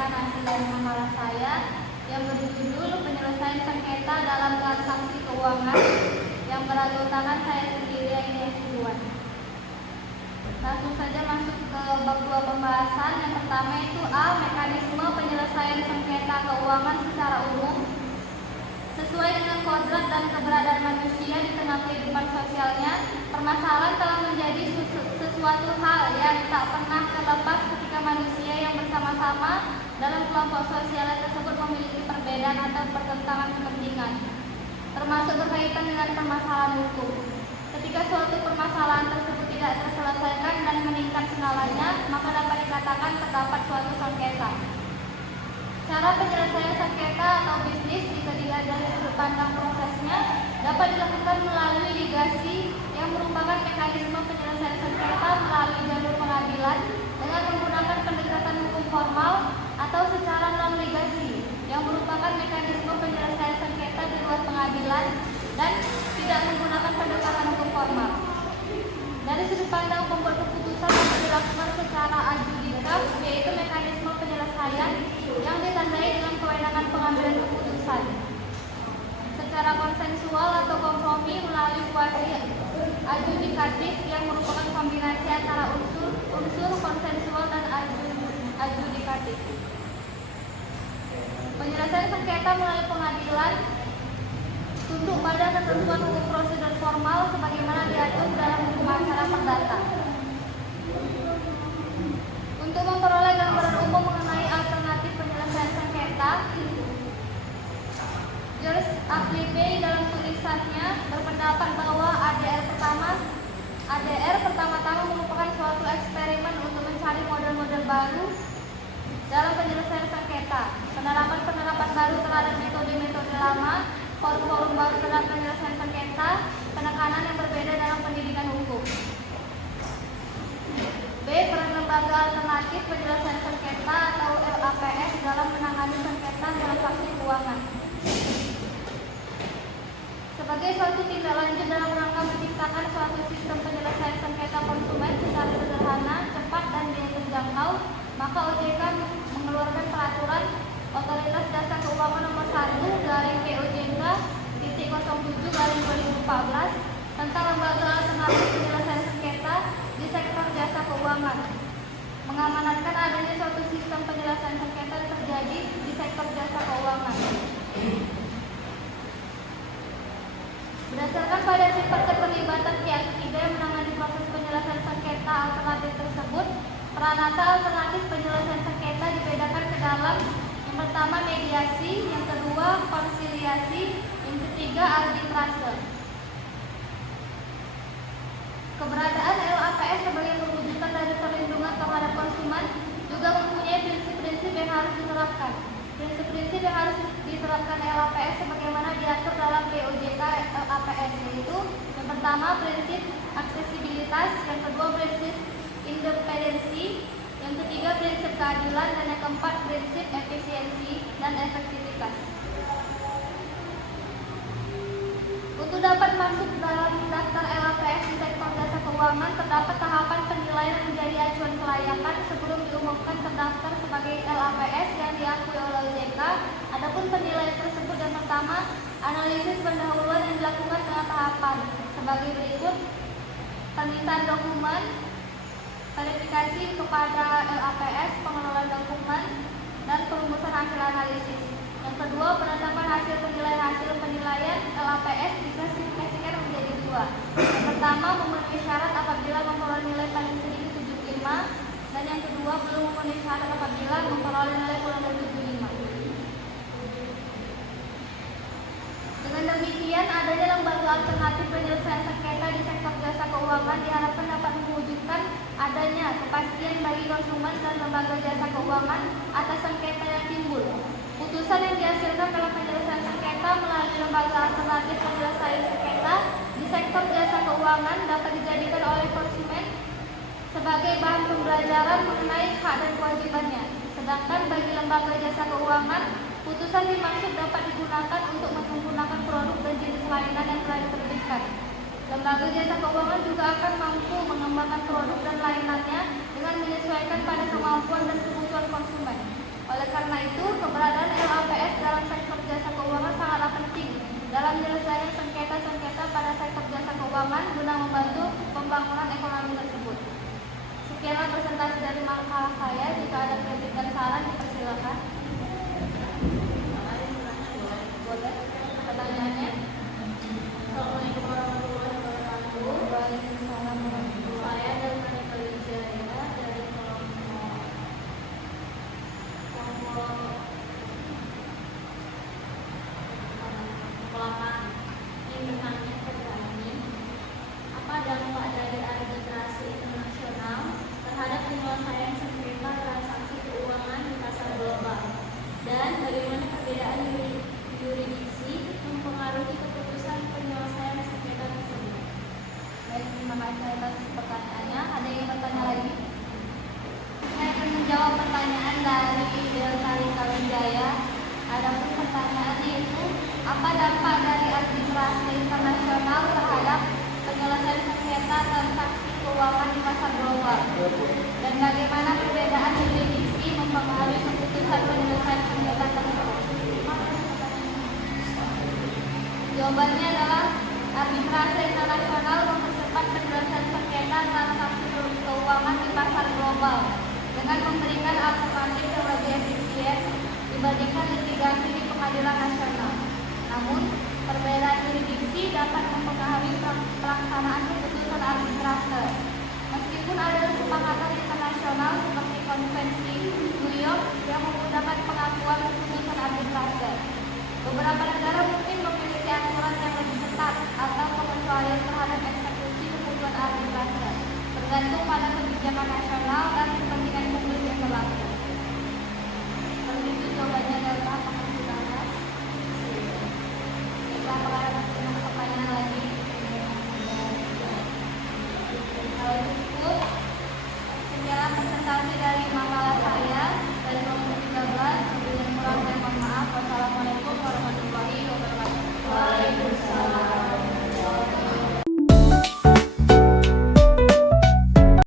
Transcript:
menyampaikan hasil dari makalah saya yang berjudul Penyelesaian Sengketa dalam Transaksi Keuangan yang beranggotakan saya sendiri yang duluan. Langsung saja masuk ke bab 2 pembahasan. Yang pertama itu A. Mekanisme penyelesaian sengketa keuangan secara umum. Sesuai dengan kodrat dan keberadaan manusia di tengah kehidupan sosialnya, permasalahan telah menjadi sesuatu hal yang tak pernah terlepas ketika manusia yang bersama-sama dalam kelompok sosial tersebut memiliki perbedaan atau pertentangan kepentingan, termasuk berkaitan dengan permasalahan hukum. Ketika suatu permasalahan tersebut tidak terselesaikan dan meningkat skalanya, maka dapat dikatakan terdapat suatu sengketa. Cara penyelesaian sengketa atau bisnis jika dilihat dari sudut pandang prosesnya dapat dilakukan melalui ligasi yang merupakan mekanisme penyelesaian sengketa melalui jalur pengadilan dengan menggunakan pendekatan hukum formal, atau secara non ligasi yang merupakan mekanisme penyelesaian sengketa di luar pengadilan dan tidak menggunakan pendekatan hukum formal. Dari sudut pandang pembuat keputusan dapat dilakukan secara adjudikat, yaitu mekanisme penyelesaian yang ditandai dengan kewenangan pengambilan keputusan secara konsensual atau kompromi melalui kuasi adjudikatif yang merupakan kombinasi antara unsur konsensual dan adjudikatif. Penyelesaian sengketa melalui pengadilan tunduk pada ketentuan hukum prosedur formal sebagaimana diatur dalam hukum acara perdata. Untuk memperoleh gambaran umum mengenai alternatif penyelesaian sengketa, George Appleby dalam tulisannya berpendapat bahwa ADR pertama-tama merupakan suatu eksperimen untuk mencari model-model baru dalam penyelesaian sengketa, penerapan baru terhadap metode-metode lama, forum-forum baru dalam penyelesaian sengketa, penekanan yang berbeda dalam pendidikan hukum. B. Peran lembaga alternatif penyelesaian sengketa atau LAPS dalam menangani sengketa transaksi keuangan. Sebagai suatu tindak lanjut dalam rangka menciptakan suatu sistem penyelesaian sengketa konsumen secara sederhana, cepat, dan biaya terjangkau, maka OJK mengeluarkan peraturan Otoritas Jasa Keuangan nomor 1/POJK.07/2014 tentang lembaga alternatif penyelesaian sengketa di sektor jasa keuangan, mengamanatkan adanya suatu sistem penyelesaian sengketa terjadi di sektor jasa keuangan. Berdasarkan pada sifat keterlibatan pihak ketiga yang menangani proses penyelesaian sengketa alternatif tersebut, peranata alternatif penyelesaian sengketa dibedakan ke dalam: yang pertama mediasi, yang kedua konsiliasi, yang ketiga arbitrase. Keberadaan LAPS sebagai perwujudan dari perlindungan terhadap konsumen juga mempunyai prinsip-prinsip yang harus diterapkan. Prinsip-prinsip yang harus diterapkan LAPS sebagaimana diatur dalam POJK LAPS, yaitu yang pertama prinsip aksesibilitas, yang kedua prinsip independensi, yang ketiga prinsip keadilan, dan yang keempat prinsip efisiensi dan efektivitas. Untuk dapat masuk dalam daftar LAPS di sektor jasa keuangan, terdapat tahapan penilaian menjadi acuan kelayakan sebelum diumumkan terdaftar sebagai LAPS yang diakui oleh OJK. Adapun penilaian tersebut yang pertama, analisis pendahuluan yang dilakukan dengan tahapan sebagai berikut: permintaan dokumen, verifikasi kepada LAPS, pengelolaan dokumen, dan perumusan hasil analisis. Yang kedua, penetapan hasil penilaian LAPS diklasifikasikan menjadi dua. Yang pertama, memenuhi syarat apabila memperoleh nilai paling sedikit 75, dan yang kedua, belum memenuhi syarat apabila memperoleh nilai kurang dari 75. Dengan demikian, adanya lembaga alternatif penyelesaian sengketa di sektor jasa keuangan diharapkan dapat mewujudkan adanya kepastian bagi konsumen dan lembaga jasa keuangan atas sengketa yang timbul. Putusan yang dihasilkan dalam penyelesaian sengketa melalui lembaga alternatif penyelesaian sengketa di sektor jasa keuangan dapat dijadikan oleh konsumen sebagai bahan pembelajaran mengenai hak dan kewajibannya. Sedangkan bagi lembaga jasa keuangan, putusan dimaksud dapat digunakan untuk menggunakan produk dan jenis layanan yang telah diterbitkan. Lembaga jasa keuangan juga akan mampu mengembangkan produk dan layanannya dengan menyesuaikan pada kemampuan dan kebutuhan konsumen. Oleh Oleh karena itu, keberadaan LAPS dalam sektor jasa keuangan sangatlah penting dalam penyelesaian sengketa-sengketa pada sektor jasa keuangan guna membantu pembangunan ekonomi tersebut. Sekianlah presentasi dari makalah saya. Jika ada kritik dan saran, dipersilakan. Boleh. Pertanyaannya? Assalamualaikum warahmatullahi wabarakatuh. Waalaikumsalam warahmatullahi wabarakatuh. Saya Delmani Wijaya dari kelompok lapangan. Ini bertanya kepada ini, apa dampak dari arbitrase internasional terhadap penyelesaian sengketa transaksi keuangan di pasar global, dan bagaimana perbedaan yurisdiksi mempengaruhi keputusan penyelesaian sengketa tersebut? Baik, terima kasih atas pertanyaannya. Ada yang bertanya lagi? Saya akan menjawab pertanyaan dari Deltari Kawijaya. Adapun pertanyaannya itu, apa dampak dari arbitrase internasional terhadap penyelesaian sengketa transaksi keuangan di pasar global, dan bagaimana perbedaan yurisdiksi mempengaruhi keputusan penyelesaian sengketa tersebut? Jawabannya adalah arbitrase internasional mempercepat penyelesaian sengketa transaksi keuangan di pasar global dengan memberikan alternatif yang lebih efisien dibandingkan litigasi di pengadilan nasional. Namun, perbedaan yurisdiksi dapat mempengaruhi pelaksanaan keputusan arbitrase. Meskipun ada kesepakatan internasional seperti Konvensi New York yang memudahkan pengakuan keputusan arbitrase, beberapa negara mungkin memiliki aturan yang lebih ketat atau pengecualian terhadap eksekusi keputusan arbitrase, tergantung pada kebijakan nasional dan kepentingan publik yang berlaku. Seperti itu jawabannya dari